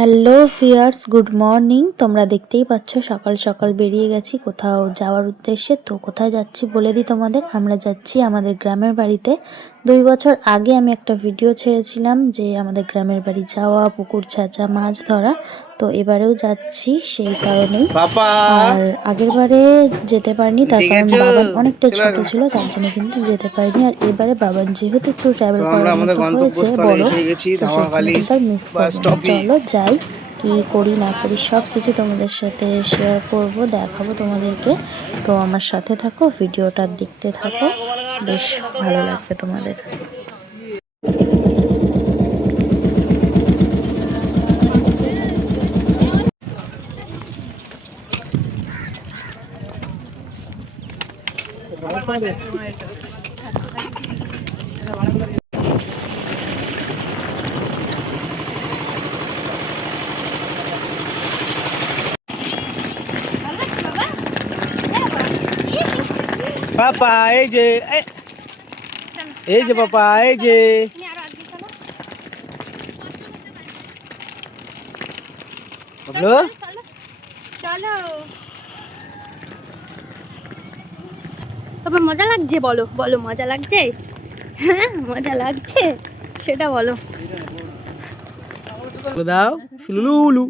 Hello viewers, good morning. তোমরা দেখতেই পাচ্ছ সকাল সকাল বেরিয়ে গেছি কোথাও যাওয়ার উদ্দেশ্যে। তো কোথায় যাচ্ছি বলে দিই তোমাদের। আমরা যাচ্ছি আমাদের গ্রামের বাড়িতে। 2 বছর আগে আমি একটা ভিডিও ছেড়েছিলাম যে আমাদের গ্রামের বাড়ি যাওয়া, পুকুর ছাঁচা, মাছ ধরা। তো এবারেও যাচ্ছি সেই কারণেই। আর আগের বারে যেতে পারিনি, তার কারণ বাবান অনেকটা ছোট ছিল, তার জন্য কিন্তু যেতে পারিনি। আর এবারে বাবান যেহেতু একটু ট্রাভেল করার মতো হয়েছে বড়, তো সেই জন্য কিন্তু আর মিস করবো না। চলো যাই, কি করি না করি সব কিছু তোমাদের সাথে শেয়ার করব, দেখাবো তোমাদেরকে। তো আমার সাথে থাকো, ভিডিওটা দেখতে থাকো, বেশ ভালো লাগবে তোমাদের। পাপা এই যে পাপা এই যে চলো চলো। তোমার মজা লাগছে? বলো বলো, মজা লাগছে? হ্যাঁ মজা লাগছে, সেটা বলো। দাও শুলুলু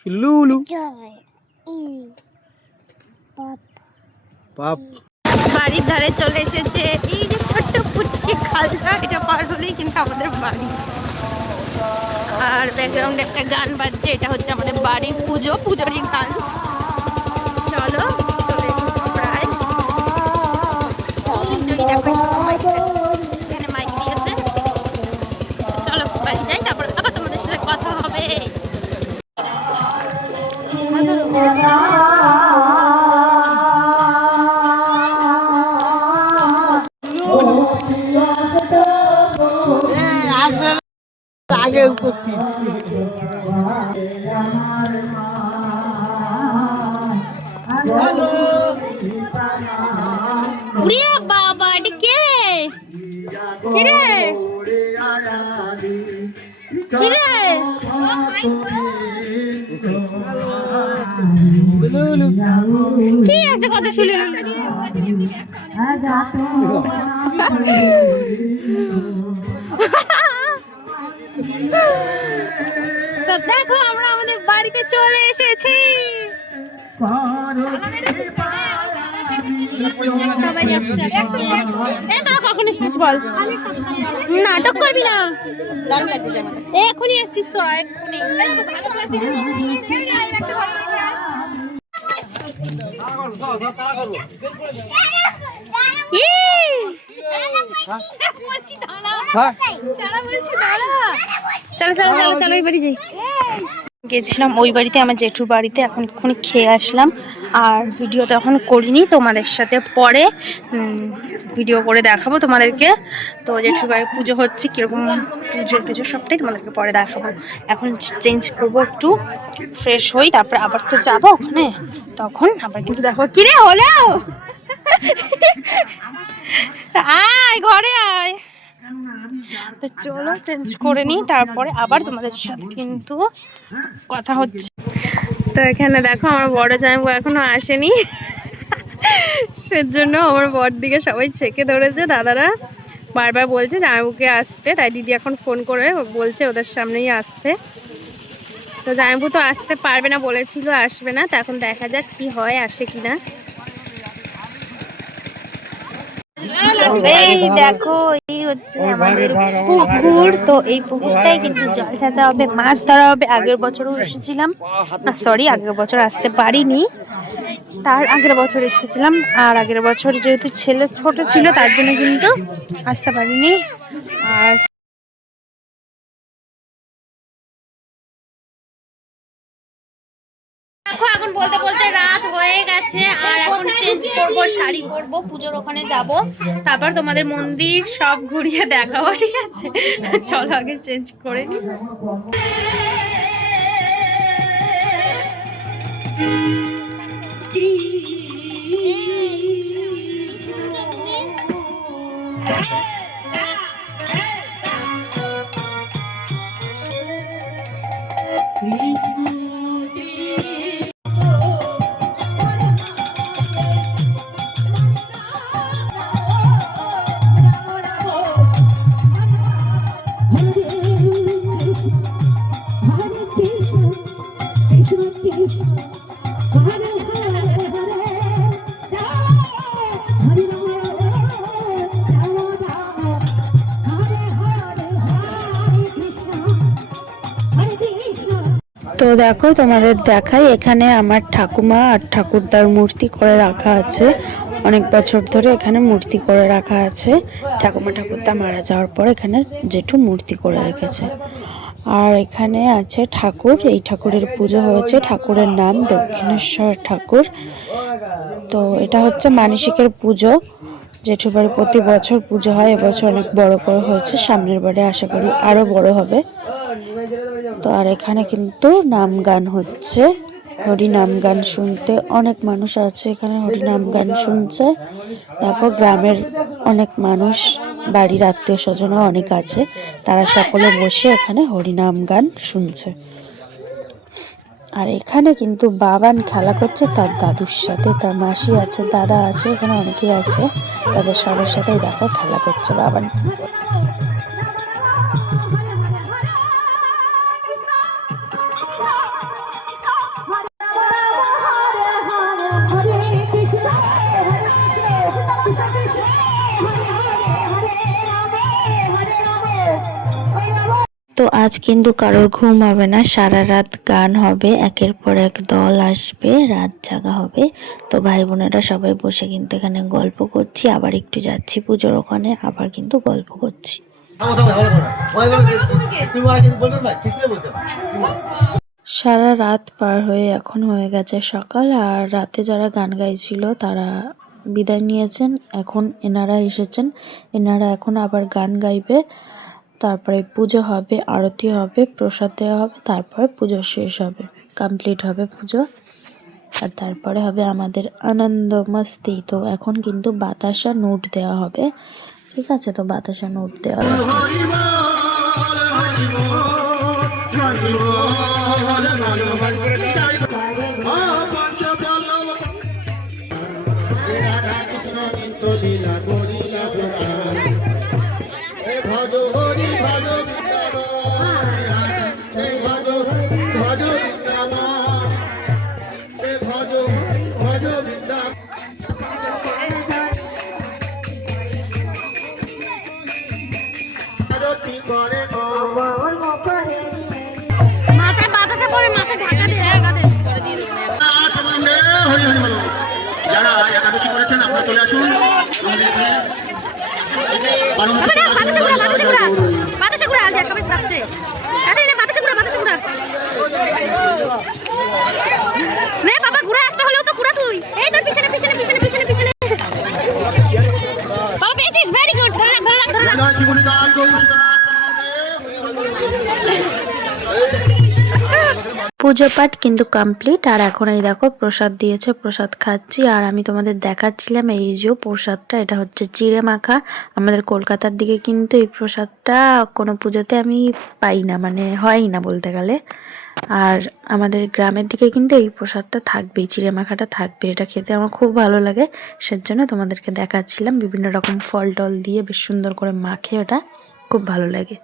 শুলুলু পাপ। বাড়ির ধারে চলে এসেছে। এই যে ছোট্ট পুচকি খালটা, এটা পার হলেই কিন্তু আমাদের বাড়ি। আর ব্যাকগ্রাউন্ডে একটা গান বাজছে, এটা হচ্ছে আমাদের বাড়ির পুজোরই গান। চলো চলে এসেছি প্রায়। দেখো এখানে মাইক দিয়েছে। চলো বাড়ি যাই, তারপর আবার তোমাদের সাথে কথা হবে। আগে উপস্থিত বাবা, এটা কে? কিরে কিরে, কি একটা কথা শুনে তো দেখো আমরা আমাদের বাড়িতে চলে এসেছি। তোরা কখন এসছিস বল? নাটক করবি না, দারুণ লাগছে। এখনই এসছিস তোরা, এক্ষুনি। চলো চলো চলো চলো, ওই বাড়ি যাই। গেছিলাম ওই বাড়িতে, আমার জেঠুর বাড়িতে, এখন এক্ষুনি খেয়ে আসলাম। আর ভিডিও তো এখন করিনি, তোমাদের সাথে পরে ভিডিও করে দেখাবো তোমাদেরকে। তো জেঠুর বাড়ির পুজো হচ্ছে, কীরকম পুজো সবটাই তোমাদেরকে পরে দেখাবো। এখন চেঞ্জ করবো, একটু ফ্রেশ হই, তারপর আবার তো যাবো ওখানে, তখন আবার কিন্তু দেখো। কিরে হলো, আয় ঘরে আয়। তো চলো চেঞ্জ করে নিই, তারপরে আবার তোমাদের সাথে কিন্তু কথা হচ্ছে। তো এখানে দেখো আমার বড় জামাইবাবু এখনো আসেনি, সেজন্য আমার বর দিকে সবাই ছেকে ধরেছে। দাদারা বারবার বলছে জামাইবাবুকে আসতে, তাই দিদি এখন ফোন করে বলছে ওদের সামনেই আসতে। তো জামাইবাবু তো আসতে পারবে না বলেছিল, আসবে না। তো এখন দেখা যাক কি হয়, আসে কিনা। এই দেখো, এই হচ্ছে আমাদের পুকুর। তো এই পুকুরটাই কিন্তু জল ছাঁচা হবে, মাছ ধরা হবে। আগের বছরও এসেছিলাম, সরি আগের বছর আসতে পারিনি, তার আগের বছর এসেছিলাম। আর আগের বছর যেহেতু ছেলে ছোট ছিল, তার জন্য কিন্তু আসতে পারিনি। আর দেখো এখন বলতে বলতে রাত হয়ে গেছে, আর এখন চেঞ্জ করবো, শাড়ি পরবো, পুজোর ওখানে যাব, তারপর তোমাদের মন্দির সব ঘুরিয়ে দেখাবো, ঠিক আছে? চলো আগে চেঞ্জ করে নি। তো দেখো তোমাদের দেখাই, এখানে আমার ঠাকুমা আর ঠাকুরদার মূর্তি করে রাখা আছে। অনেক বছর ধরে এখানে মূর্তি করে রাখা আছে। ঠাকুমা ঠাকুরদা মারা যাওয়ার পর এখানে জেঠু মূর্তি করে রেখেছে। আর এখানে আছে ঠাকুর, এই ঠাকুরের পুজো হয়েছে। ঠাকুরের নাম দক্ষিণেশ্বর ঠাকুর। তো এটা হচ্ছে মানসিকের পুজো। জেঠুর বাড়ি প্রতি বছর পুজো হয়, এবছর অনেক বড় করে হয়েছে, সামনের বারে আশা করি আরো বড় হবে। তো আর এখানে কিন্তু নাম গান হচ্ছে, হরি নাম গান শুনতে অনেক মানুষ আছে এখানে, হরি নাম গান শুনছে। দেখো গ্রামের অনেক মানুষ, বাড়ির আত্মীয় স্বজনও অনেক আছে, তারা সকলে বসে এখানে হরি নাম গান শুনছে। আর এখানে কিন্তু বাবান খেলা করছে তার দাদুর সাথে, তার মাসি আছে, দাদা আছে, এখানে অনেকেই আছে, তাদের সবার সাথেই দেখো খেলা করছে বাবান। তো আজ কিন্তু কারোর ঘুম হবে না, সারা রাত গান হবে, একের পর এক দল আসবে, রাত জাগা হবে। তো ভাই বোনেরা সবাই বসে কিন্তু এখানে গল্প করছি, আবার একটু যাচ্ছি পুজোর ওখানে, আবার কিন্তু গল্প করছি। সারা রাত পার হয়ে এখন হয়ে গেছে সকাল, আর রাতে যারা গান গাইছিল তারা বিদায় নিয়েছেন, এখন এনারা এসেছেন, এনারা এখন আবার গান গাইবে, তারপরে পুজো হবে, আরতি হবে, প্রসাদ দেওয়া হবে, তারপরে পুজো শেষ হবে, কমপ্লিট হবে পুজো, আর তারপরে হবে আমাদের আনন্দ মস্তি। তো এখন কিন্তু বাতাসা নোট দেওয়া হবে, ঠিক আছে? তো বাতাসা নোট দেওয়া হবে। যারা একাদশী করেছেন আপনারা চলে আসুন আমাদের এখানে। পুজো পাঠ কিন্তু কমপ্লিট, আর এখন এই দেখো প্রসাদ দিয়েছে, প্রসাদ খাচ্ছি। আর আমি তোমাদের দেখাচ্ছিলাম এই যে প্রসাদটা, এটা হচ্ছে চিড়ে মাখা। আমাদের কলকাতার দিকে কিন্তু এই প্রসাদটা কোনো পুজোতে আমি পাই না, মানে হয় না বলতে গেলে। আর আমাদের গ্রামের দিকে কিন্তু এই প্রসাদটা থাকবেই, চিড়ে মাখাটা থাকবে, এটা খেতে আমার খুব ভালো লাগে, সেজন্য তোমাদেরকে দেখাচ্ছিলাম। বিভিন্ন রকম ফল টল দিয়ে বেশ সুন্দর করে মাখে, ওটা খুব ভালো লাগে।